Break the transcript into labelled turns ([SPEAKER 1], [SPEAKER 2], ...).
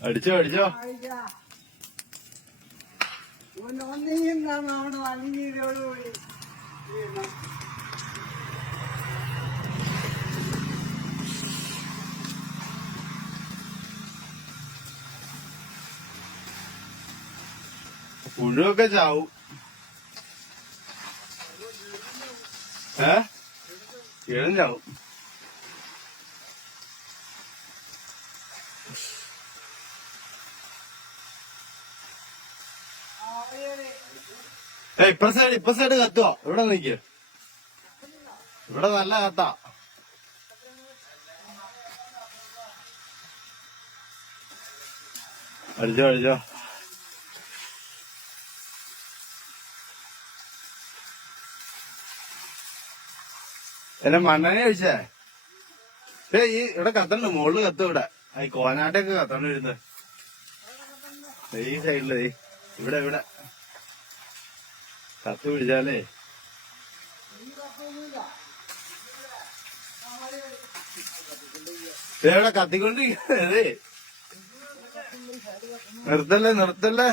[SPEAKER 1] അടിച്ചോ അടിച്ചോ.
[SPEAKER 2] ഒന്നിയും അവിടെ വലിഞ്ഞോടുകൂടി
[SPEAKER 1] പുഴുവൊക്കെ ചാവും. ഏ? ഇളം ചാവും ഏ ഇപ്പ സൈഡ് ഇപ്പ സൈഡ് കത്തുവോ? ഇവിടെ നിക്ക്. ഇവിടെ നല്ല കത്താ. അടിച്ചോ അടിച്ചോ. എന്നെ മണ്ണെണ്ണ കഴിച്ചേ ഏ ഈ ഇവിടെ കത്തണ്ട് മുകളിൽ കത്തു ഇവിടെ. ഈ കോനാട്ടൊക്കെ കത്തണ്ട് വരുന്നത് ഈ സൈഡിൽ ഇവിടെ ഇവിടെ. കത്ത് പിടിച്ചാലേ ഇവിടെ കത്തിക്കൊണ്ടിരിക്കുന്നത്? നിർത്തല്ലേ നിർത്തല്ലേ?